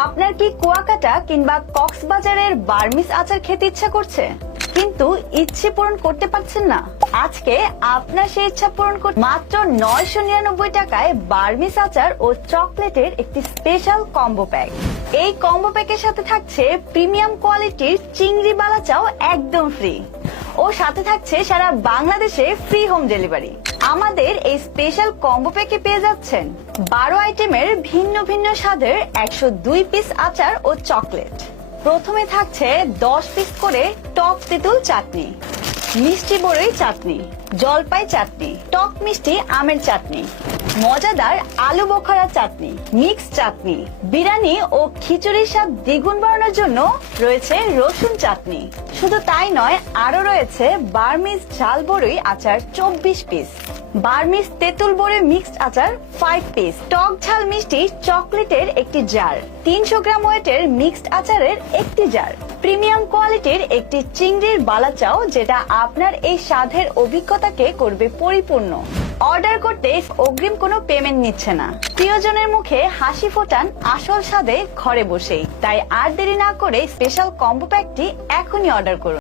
আপনার কি কুয়াকাটা কিংবা কক্সবাজারের বার্মিস আচার খেতে ইচ্ছা করছে? কিন্তু ইচ্ছে পূরণ করতে পারছেন না। আজকে আপনার সেই ইচ্ছা পূরণ করতে মাত্র নয়শো নিরানব্বই টাকায় বার্মিস আচার ও চকলেটের একটি স্পেশাল কম্বো প্যাক। এই কম্বো প্যাকের সাথে থাকছে প্রিমিয়াম কোয়ালিটির চিংড়ি বালা বালাচাও একদম ফ্রি ও সাথে থাকছে সারা বাংলাদেশে ফ্রি হোম ডেলিভারি আমাদের এই স্পেশাল কম্বো প্যাকে পেয়ে যাচ্ছেন। বারো আইটেমের ভিন্ন ভিন্ন স্বাদের একশো দুই পিস আচার ও চকলেট। প্রথমে থাকছে দশ পিস করে টক তেঁতুল চাটনি, মিষ্টি বড়ই চাটনি, জলপাই চাটনি, টক মিষ্টি আমের চাটনি, মজাদার আলু বোখারা চাটনি, মিক্স চাটনি, বিরিয়ানি ও খিচুড়ির স্বাদ দ্বিগুণ বাড়ানোর জন্য রয়েছে রসুন চাটনি। শুধু তাই নয় আরও রয়েছে বার্মিজ ঝাল বড়ই আচার চব্বিশ পিস বার্মিজ তেঁতুল বড়ে মিক্সড আচার ফাইভ পিস টক ঝাল মিষ্টি চকলেটের একটি জার তিনশো গ্রাম ওয়েটের মিক্সড আচারের একটি জার প্রিমিয়াম কোয়ালিটির একটি চিংড়ির বালাচাও যেটা আপনার এই স্বাদের অভিজ্ঞতাকে করবে পরিপূর্ণ। অর্ডার করতে অগ্রিম কোনো পেমেন্ট নিচ্ছে না। প্রিয়জনের মুখে হাসি ফোটান আসল স্বাদে ঘরে বসেই। তাই আর দেরি না করে স্পেশাল কম্বো প্যাকটি এখনই অর্ডার করুন।